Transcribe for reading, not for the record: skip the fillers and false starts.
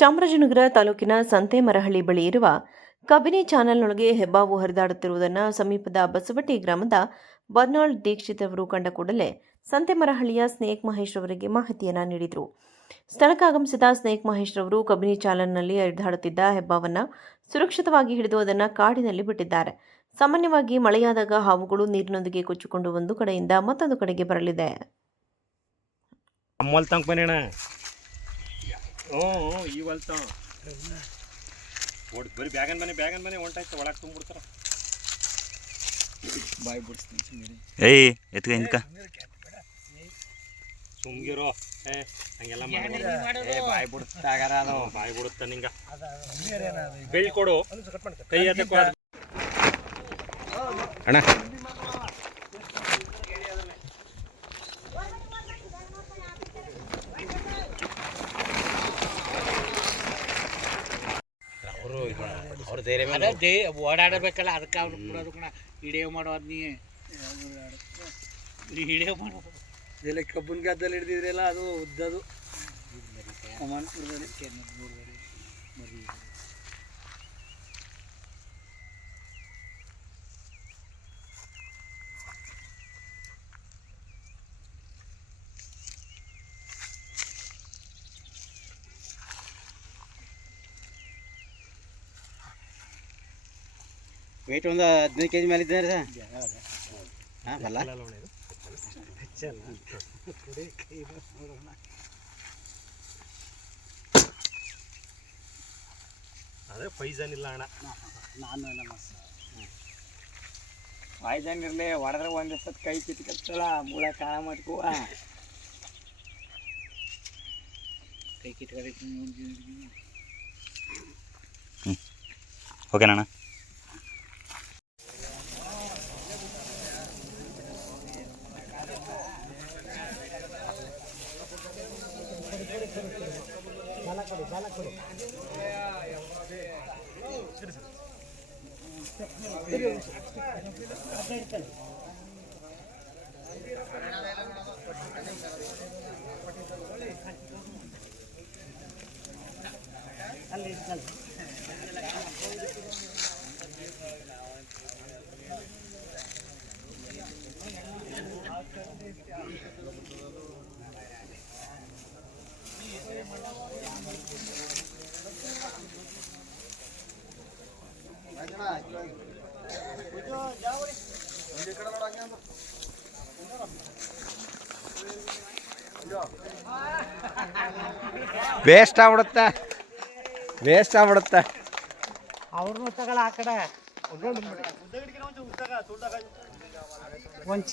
ಚಾಮರಾಜನಗರ ತಾಲೂಕಿನ ಸಂತೇಮರಹಳ್ಳಿ ಬಳಿ ಇರುವ ಕಬಿನಿ ಚಾನೆಲ್ನೊಳಗೆ ಹೆಬ್ಬಾವು ಹರಿದಾಡುತ್ತಿರುವುದನ್ನು ಸಮೀಪದ ಬಸವಟ್ಟಿ ಗ್ರಾಮದ ಬರ್ನಾಳ್ ದೀಕ್ಷಿತ್ ಅವರು ಕಂಡ ಕೂಡಲೇ ಸಂತೇಮರಹಳ್ಳಿಯ ಸ್ನೇಕ್ ಮಹೇಶ್ ಅವರಿಗೆ ಮಾಹಿತಿಯನ್ನು ನೀಡಿದರು. ಸ್ಥಳಕ್ಕಾಗಮಿಸಿದ ಸ್ನೇಕ್ ಮಹೇಶ್ ರವರು ಕಬಿನಿ ಚಾನೆಲ್ನಲ್ಲಿ ಹರಿದಾಡುತ್ತಿದ್ದ ಹೆಬ್ಬಾವನ್ನು ಸುರಕ್ಷಿತವಾಗಿ ಹಿಡಿದು ಅದನ್ನು ಕಾಡಿನಲ್ಲಿ ಬಿಟ್ಟಿದ್ದಾರೆ. ಸಾಮಾನ್ಯವಾಗಿ ಮಳೆಯಾದಾಗ ಹಾವುಗಳು ನೀರಿನೊಂದಿಗೆ ಕೊಚ್ಚಿಕೊಂಡು ಒಂದು ಕಡೆಯಿಂದ ಮತ್ತೊಂದು ಕಡೆಗೆ ಬರಲಿದೆ. ಬರೀ ಬ್ಯಾಗನ್ ಮನೆ ಹೊಂಟಾಯ್ತು ಒಳಗೆ ತುಂಬಿಡ್ತಾರ. ಬಾಯಿ ಬಿಡಿಸ್ತೀನಿ ಏಯ್ ಎತ್ಕ ಇಂಕ ಸುಮ್ಗಿರೋ ಹಂಗೆಲ್ಲ ಬಾಯಿ ಬಿಡುತ್ತಾಗಾರ ಅದು ಬಾಯಿ ಬಿಡುತ್ತ ನಿಂಗ ಬೆಳ್ಕೊಡು ಕೈ ಎತ್ತಕ್ಕೋ ಅಣ್ಣ. ಅವ್ರ ಧೈರ್ಯ ಓಡಾಡಬೇಕಲ್ಲ, ಅದಕ್ಕೆ ಅವ್ರು ಬಿಡೋದು ಹಿಡಿಯೋ ಮಾಡೋದು ಹಿಡಿಯೋ ಮಾಡೋದು ಇದೆಲ್ಲ ಕಬ್ಬನ್ ಗದ್ದಲ್ಲಿ ಹಿಡ್ದಿದ್ರಲ್ಲ, ಅದು ಉದ್ದದು ವೇಟ್ ಒಂದು 15 kg ಮೇಲೆ ಇದ್ದಾರೆ ಸರ್. ಹಾಂ ಬಲ್ಲ ಅದೇ ಪೈಜನ್ ಇಲ್ಲ ಅಣ್ಣ. ನಾನು ಪಾಯ್ಜನ್ ಇರಲಿ, ಹೊಡೆದ್ರೆ ಒಂದು ಸತ್ ಕೈ ಕಿತ್ಕತ್ತಲ್ಲ, ಮೂಳ ಕಾಳ ಮಾಡ್ಕೋ ಕೈ ಕಿತ್ಕೊಬೇಕು. ಓಕೆನಣ್ಣ. ವೇಸ್ಟ್ ಆಗ್ಬಿಡುತ್ತೆ ಅವ್ರನ್ನೂ ತಗೊಳ ಆ ಕಡೆ ಒಂದು